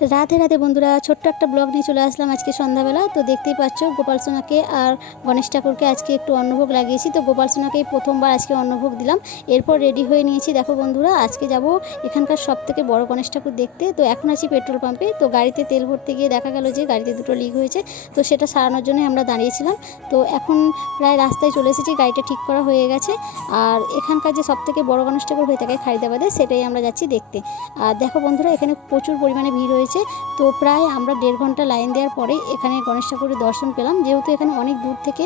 রাধে রাধে বন্ধুরা, ছোট্ট একটা ব্লগ নিয়ে চলে আসলাম আজকে সন্ধ্যাবেলা। তো দেখতেই পাচ্ছ গোপাল সোনাকে আর গণেশ ঠাকুরকে আজকে একটু অন্নভোগ লাগিয়েছি। তো গোপাল সোনাকেই প্রথমবার আজকে অন্নভোগ দিলাম। এরপর রেডি হয়ে নিয়েছি। দেখো বন্ধুরা, আজকে যাব এখানকার সবথেকে বড় গণেশ ঠাকুর দেখতে। তো এখন আছি পেট্রোল পাম্পে। তো গাড়িতে তেল ভরতে গিয়ে দেখা গেল যে গাড়িতে দুটো লিক হয়েছে। তো সেটা সারানোর জন্যই আমরা দাঁড়িয়েছিলাম। তো এখন প্রায় রাস্তায় চলে এসেছি, গাড়িটা ঠিক করা হয়ে গেছে। আর এখানকার যে সবথেকে বড় গণেশ ঠাকুর হয়ে থাকে খারিদাবাদে, সেটাই আমরা যাচ্ছি দেখতে। আর দেখো বন্ধুরা, এখানে প্রচুর পরিমাণে ভিড় হয়েছে। তো প্রায় আমরা 1.5 ঘন্টা লাইন দেওয়ার পরে এখানে গণেশ ঠাকুরের দর্শন পেলাম। যেহেতু এখানে অনেক দূর থেকে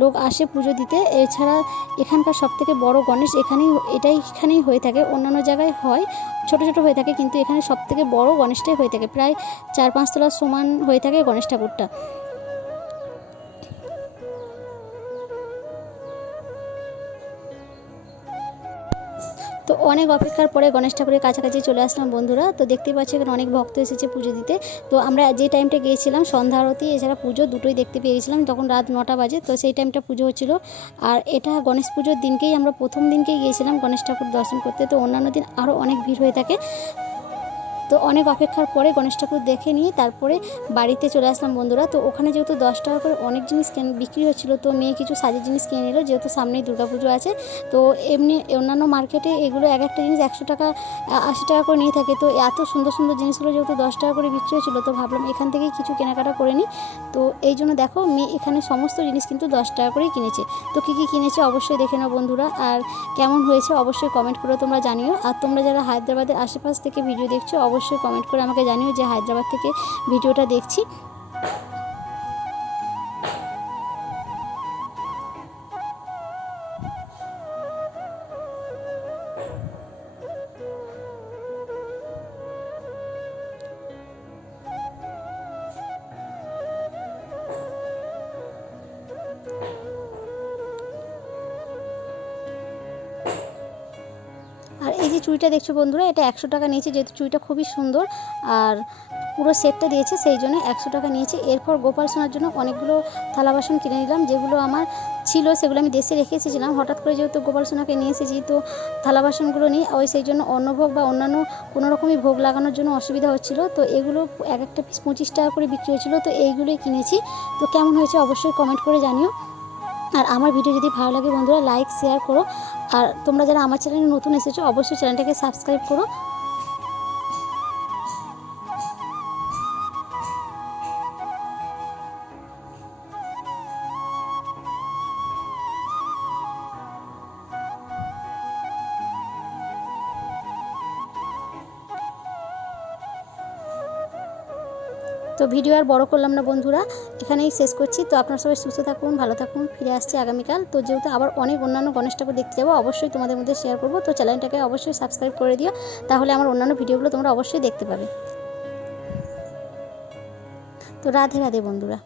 লোক আসে পুজো দিতে। এছাড়া এখানকার সবথেকে বড় গণেশ এখানেই হয়ে থাকে। অন্যান্য জায়গায় হয় ছোট ছোট হয়ে থাকে, কিন্তু এখানে সবথেকে বড় গণেশটাই হয়ে থাকে। প্রায় 4-5 তলার সমান হয়ে থাকে গণেশ ঠাকুরটা। তো অনেক অপেক্ষার পরে গণেশ ঠাকুরের কাছাকাছি চলে আসলাম বন্ধুরা। তো দেখতেই পাচ্ছি এখানে অনেক ভক্ত এসেছে পুজো দিতে। তো আমরা যে টাইমটা গিয়েছিলাম সন্ধ্যা আরতি এছাড়া পুজো দুটোই দেখতে পেয়ে গেছিলাম। তখন রাত 9টা বাজে। তো সেই টাইমটা পুজো হচ্ছিলো। আর এটা গণেশ পুজোর দিনকেই আমরা প্রথম দিনকেই গিয়েছিলাম গণেশ ঠাকুর দর্শন করতে। তো অন্যান্য দিন আরও অনেক ভিড় হয়ে থাকে। তো অনেক অপেক্ষার পরে গণেশ ঠাকুর দেখে নিয়ে তারপরে বাড়িতে চলে আসলাম বন্ধুরা। তো ওখানে যেহেতু 10 টাকা করে অনেক জিনিস বিক্রি হচ্ছিলো, তো মেয়ে কিছু সাজের জিনিস কিনে নিল, যেহেতু সামনেই দুর্গাপুজো আছে। তো এমনি অন্যান্য মার্কেটে এগুলো এক একটা জিনিস 100 টাকা 80 টাকা করে নিয়ে থাকে। তো এত সুন্দর সুন্দর জিনিসগুলো যেহেতু 10 টাকা করে বিক্রি হচ্ছিলো, তো ভাবলাম এখান থেকেই কিছু কেনাকাটা করে নিই। তো এই জন্য দেখো মেয়ে এখানে সমস্ত জিনিস কিন্তু 10 টাকা করেই কিনেছে। তো কী কী কিনেছে অবশ্যই দেখে নাও বন্ধুরা। আর কেমন হয়েছে অবশ্যই কমেন্ট করে তোমরা জানিও। আর তোমরা যারা হায়দ্রাবাদের আশেপাশ থেকে ভিডিও দেখছো অবশ্যই কমেন্ট করে আমাকে জানিও যে হায়দ্রাবাদ থেকে ভিডিওটা দেখছি। আর এই যে চুড়িটা দেখছো বন্ধুরা, এটা 100 টাকা নিয়েছে। যেহেতু চুড়িটা খুবই সুন্দর আর পুরো সেটটা দিয়েছে, সেই জন্য 100 টাকা নিয়েছে। এরপর গোপাল সোনার জন্য অনেকগুলো থালা বাসন কিনে নিলাম। যেগুলো আমার ছিল সেগুলো আমি দেশে রেখে এসেছিলাম। হঠাৎ করে যেহেতু গোপাল সোনাকে নিয়ে এসেছি, তো থালা বাসনগুলো নিই সেই জন্য অন্নভোগ বা অন্যান্য কোনো রকমই ভোগ লাগানোর জন্য অসুবিধা হচ্ছিলো। তো এগুলো এক একটা পিস 25 টাকা করে বিক্রি হচ্ছিলো। তো এইগুলোই কিনেছি। তো কেমন হয়েছে অবশ্যই কমেন্ট করে জানিও। আর আমার ভিডিও যদি ভালো লাগে বন্ধুরা লাইক শেয়ার করো। আর তোমরা যারা আমার চ্যানেলে নতুন এসেছো অবশ্যই চ্যানেলটাকে সাবস্ক্রাইব করো। তো ভিডিও আর বড় করলাম না বন্ধুরা, এখানেই শেষ করছি। তো আপনারা সবাই সুস্থ থাকুন, ভালো থাকুন। ফিরে আসছি আগামীকাল। তো যেহেতু আবার অনেক অন্যান্য গণেশ ঠাকুর দেখতে যাবো, অবশ্যই তোমাদের মধ্যে শেয়ার করবো। তো চ্যানেলটাকে অবশ্যই সাবস্ক্রাইব করে দিও, তাহলে আমার অন্যান্য ভিডিওগুলো তোমরা অবশ্যই দেখতে পাবে। তো রাধে রাধে বন্ধুরা।